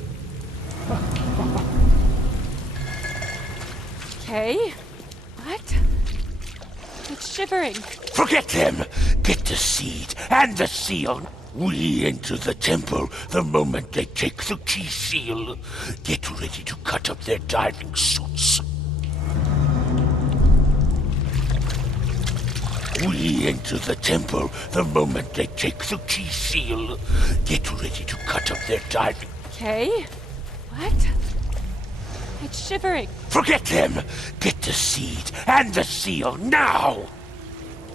Okay. What? It's shivering. Forget them! Get the seed and the seal. We enter the temple the moment they take the key seal. Get ready to cut up their diving suits. We enter the temple the moment they take the key seal. Get ready to cut up their diving. Okay. What? It's shivering. Forget them! Get the seed and the seal now!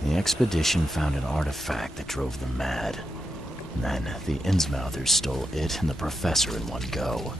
The expedition found an artifact that drove them mad. Then the Innsmouthers stole it and the professor in one go.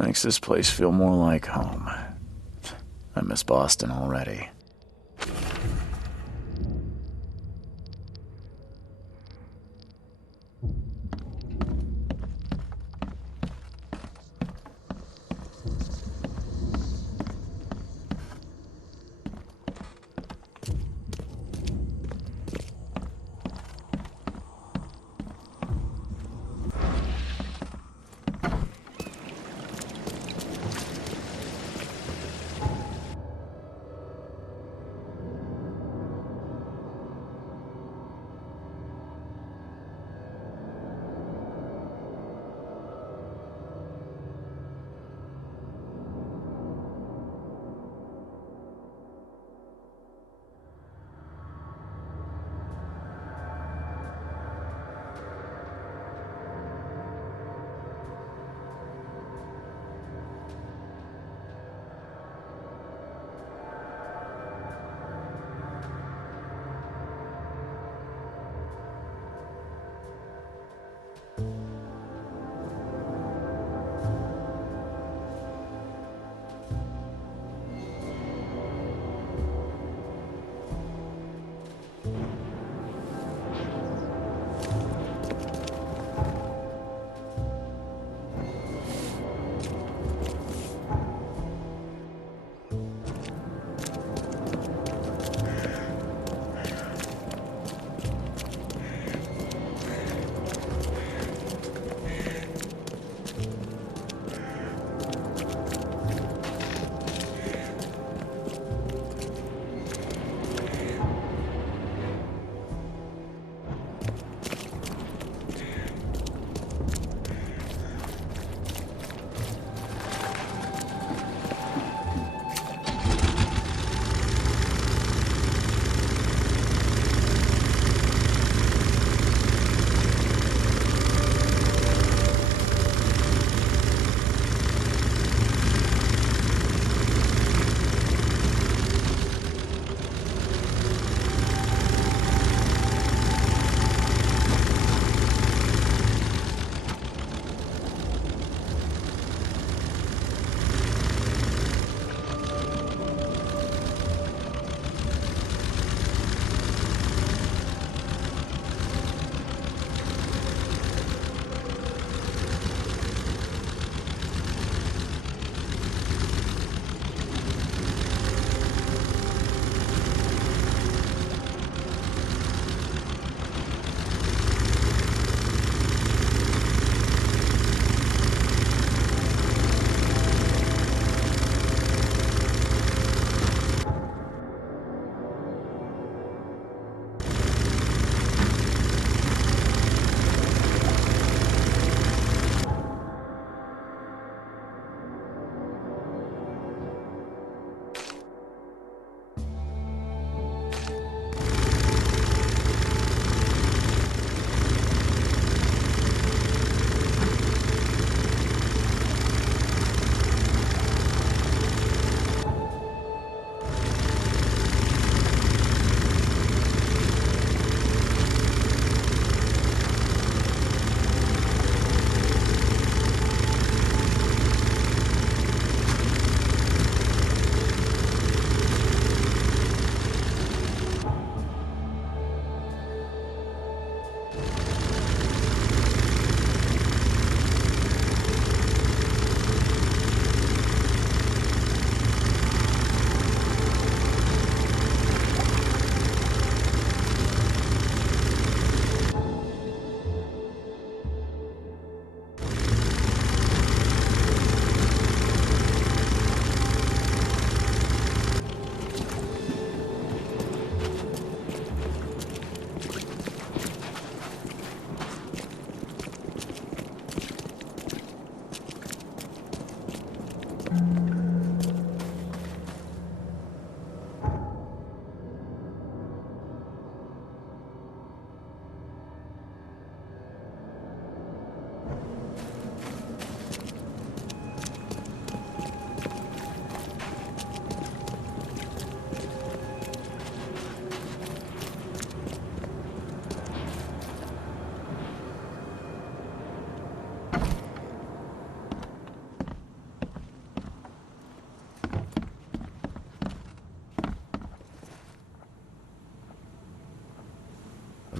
Makes this place feel more like home. I miss Boston already.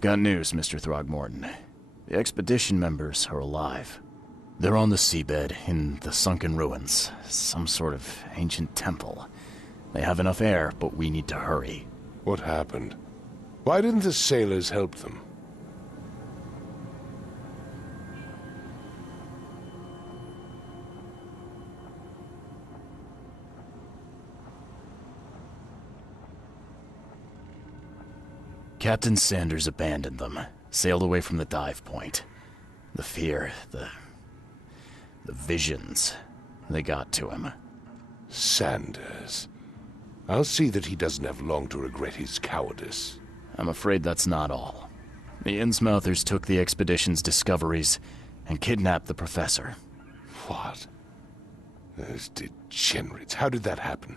I've got news, Mr. Throgmorton. The expedition members are alive. They're on the seabed in the sunken ruins, some sort of ancient temple. They have enough air, but we need to hurry. What happened? Why didn't the sailors help them? Captain Sanders abandoned them, sailed away from the dive point. The fear, the visions, they got to him. Sanders. I'll see that he doesn't have long to regret his cowardice. I'm afraid that's not all. The Innsmouthers took the expedition's discoveries and kidnapped the professor. What? Those degenerates. How did that happen?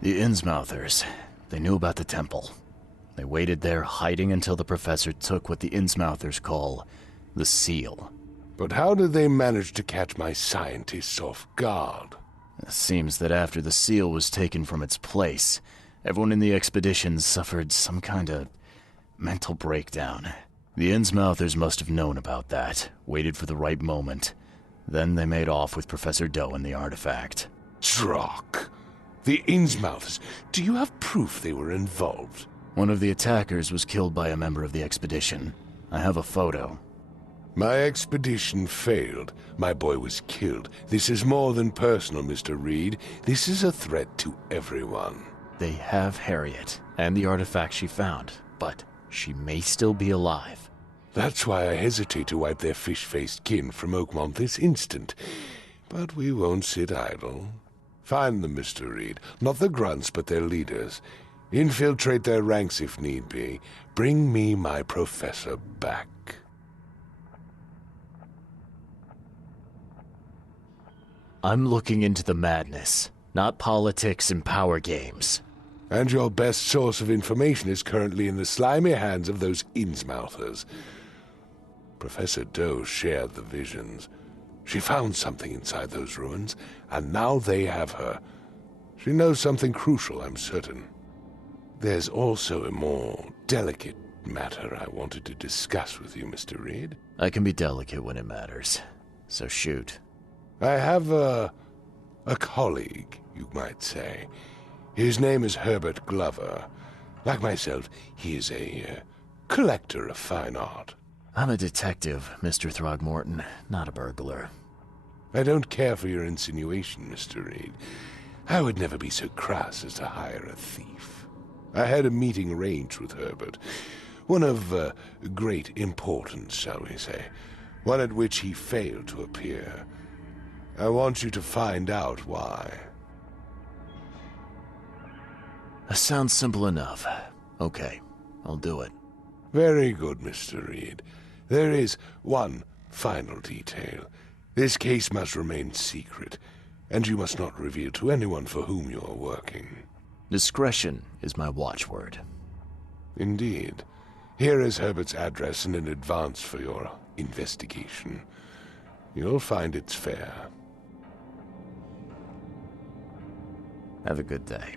The Innsmouthers, they knew about the temple. They waited there, hiding until the professor took what the Innsmouthers call the seal. But how did they manage to catch my scientists off guard? It seems that after the seal was taken from its place, everyone in the expedition suffered some kind of mental breakdown. The Innsmouthers must have known about that, waited for the right moment. Then they made off with Professor Doe and the artifact. Drock. The Innsmouthers. Do you have proof they were involved? One of the attackers was killed by a member of the expedition. I have a photo. My expedition failed. My boy was killed. This is more than personal, Mr. Reed. This is a threat to everyone. They have Harriet, and the artifact she found, but she may still be alive. That's why I hesitate to wipe their fish-faced kin from Oakmont this instant. But we won't sit idle. Find them, Mr. Reed. Not the grunts, but their leaders. Infiltrate their ranks if need be. Bring me my professor back. I'm looking into the madness, not politics and power games. And your best source of information is currently in the slimy hands of those Innsmouthers. Professor Doe shared the visions. She found something inside those ruins, and now they have her. She knows something crucial, I'm certain. There's also a more delicate matter I wanted to discuss with you, Mr. Reed. I can be delicate when it matters, so shoot. I have a colleague, you might say. His name is Herbert Glover. Like myself, he is a collector of fine art. I'm a detective, Mr. Throgmorton, not a burglar. I don't care for your insinuation, Mr. Reed. I would never be so crass as to hire a thief. I had a meeting arranged with Herbert. One of great importance, shall we say. One at which he failed to appear. I want you to find out why. That sounds simple enough. Okay, I'll do it. Very good, Mr. Reed. There is one final detail. This case must remain secret, and you must not reveal to anyone for whom you are working. Discretion is my watchword. Indeed. Here is Herbert's address and in advance for your investigation. You'll find it's fair. Have a good day.